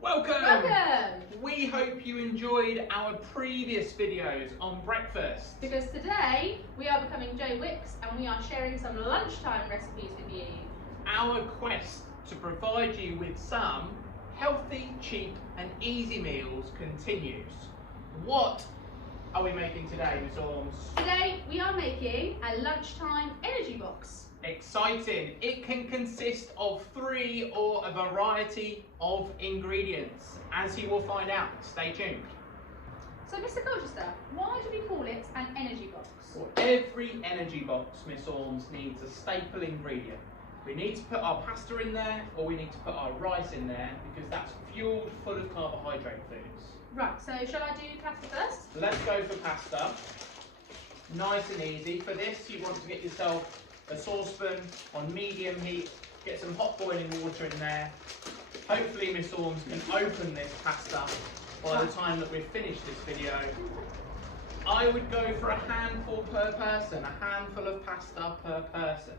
Welcome! Welcome! We hope you enjoyed our previous videos on breakfast. Because today we are becoming Joe Wicks and we are sharing some lunchtime recipes with you. Our quest to provide you with some healthy, cheap and easy meals continues. What are we making today, Miss Orms? Today we are making a lunchtime energy box. Exciting! It can consist of 3 or a variety of ingredients, as you will find out. Stay tuned. So Mr. Colchester, why do we call it an energy box? Well, every energy box, Miss Orms, needs a staple ingredient. We need to put our pasta in there, or we need to put our rice in there, because that's fueled full of carbohydrate foods. Right, so shall I do pasta first? Let's go for pasta. Nice and easy. For this, you want to get yourself a saucepan on medium heat, get some hot boiling water in there. Hopefully Miss Orms can open this pasta by the time that we've finished this video. I would go for a handful per person, a handful of pasta per person.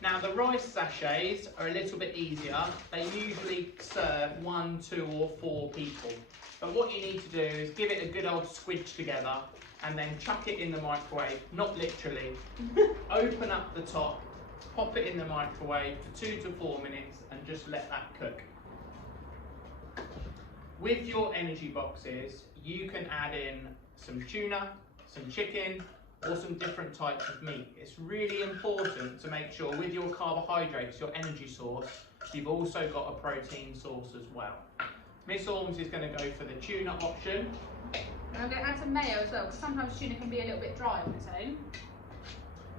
Now the rice sachets are a little bit easier. They usually serve 1, 2 or 4 people. But what you need to do is give it a good old squidge together and then chuck it in the microwave, not literally. Open up the top, pop it in the microwave for 2 to 4 minutes and just let that cook. With your energy boxes, you can add in some tuna, some chicken, or some different types of meat. It's really important to make sure with your carbohydrates, your energy source, you've also got a protein source as well. Miss Orms is going to go for the tuna option. And I'm going to add some mayo as well, because sometimes tuna can be a little bit dry on its own.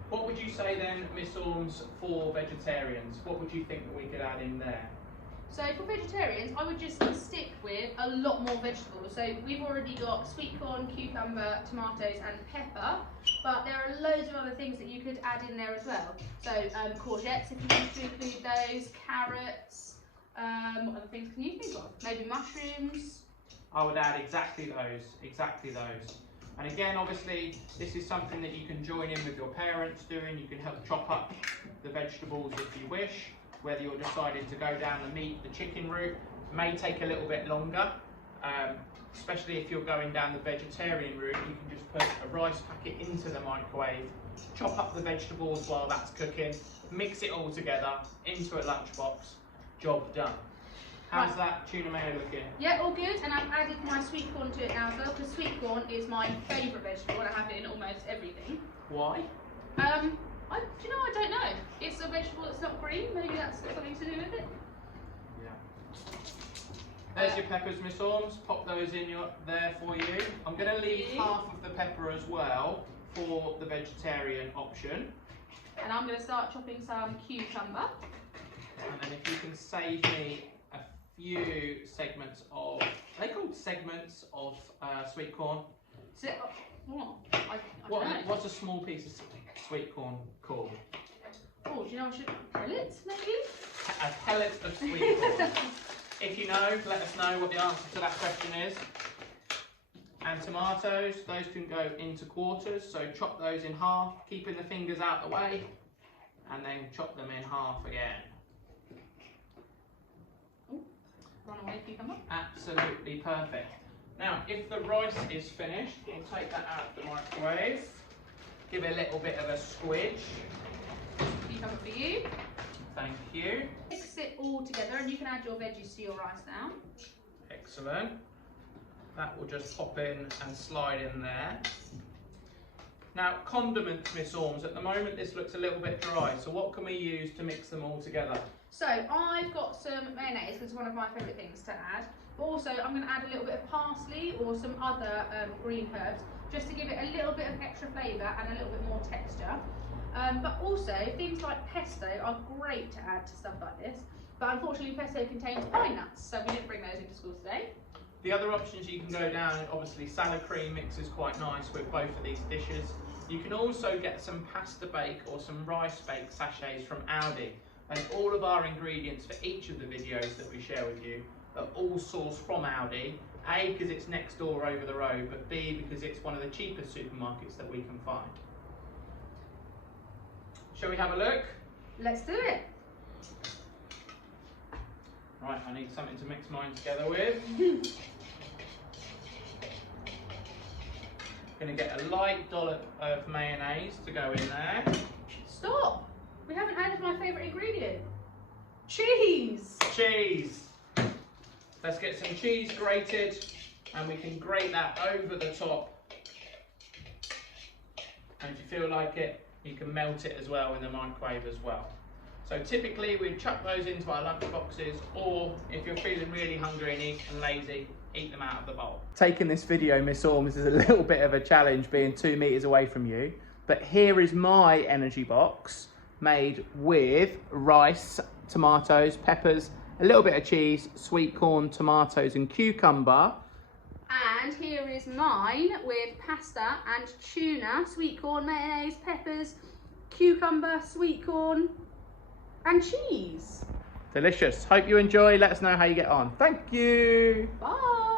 What would you say then, Miss Orms, for vegetarians? What would you think that we could add in there? So for vegetarians, I would just stick with a lot more vegetables. So we've already got sweet corn, cucumber, tomatoes and pepper, but there are loads of other things that you could add in there as well. So courgettes, if you want to include those, carrots, what other things can you think of? Maybe mushrooms? I would add exactly those. And again, obviously, this is something that you can join in with your parents doing. You can help chop up the vegetables if you wish. Whether you're deciding to go down the meat, the chicken route, may take a little bit longer. Especially if you're going down the vegetarian route, you can just put a rice packet into the microwave, chop up the vegetables while that's cooking, mix it all together into a lunchbox, job done. How's that tuna mayo looking? Yeah, all good, and I've added my sweet corn to it now as well, because sweet corn is my favourite vegetable and I have it in almost everything. Why? I don't know. It's a vegetable that's not green, maybe that's got something to do with it. Yeah. There's your peppers, Miss Orms. Pop those in there for you. I'm going to leave half of the pepper as well for the vegetarian option. And I'm going to start chopping some cucumber. And then if you can save me a few segments of, are they called segments of sweet corn? So, what? I don't know. What's a small piece of sweet corn called? Oh, do you know I should pellets maybe? A pellet of sweet corn. If you know, let us know what the answer to that question is. And tomatoes, those can go into quarters, so chop those in half, keeping the fingers out the way, and then chop them in half again. Oh, run away cucumber. Absolutely perfect. Now, if the rice is finished, we'll take that out of the microwave, give it a little bit of a squidge. Cucumber for you. Thank you. Mix it all together and you can add your veggies to your rice now. Excellent. That will just pop in and slide in there. Now, condiments, Miss Orms, at the moment this looks a little bit dry, so what can we use to mix them all together? So I've got some mayonnaise, because it's one of my favourite things to add. But also I'm going to add a little bit of parsley or some other green herbs, just to give it a little bit of extra flavour and a little bit more texture. But also things like pesto are great to add to stuff like this. But unfortunately pesto contains pine nuts, so we didn't bring those into school today. The other options you can go down, obviously salad cream mixes quite nice with both of these dishes. You can also get some pasta bake or some rice bake sachets from Aldi. And all of our ingredients for each of the videos that we share with you are all sourced from Aldi. A, because it's next door over the road, but B, because it's one of the cheapest supermarkets that we can find. Shall we have a look? Let's do it. Right, I need something to mix mine together with. Gonna get a light dollop of mayonnaise to go in there. Stop! We haven't added my favourite ingredient. Cheese! Cheese. Let's get some cheese grated and we can grate that over the top. And if you feel like it, you can melt it as well in the microwave as well. So typically we'd chuck those into our lunch boxes, or if you're feeling really hungry and lazy, eat them out of the bowl. Taking this video, Miss Ormes, is a little bit of a challenge being 2 meters away from you. But here is my energy box made with rice, tomatoes, peppers, a little bit of cheese, sweet corn, tomatoes and cucumber. And here is mine with pasta and tuna, sweet corn, mayonnaise, peppers, cucumber, sweet corn and cheese. Delicious. Hope you enjoy. Let us know how you get on. Thank you. Bye.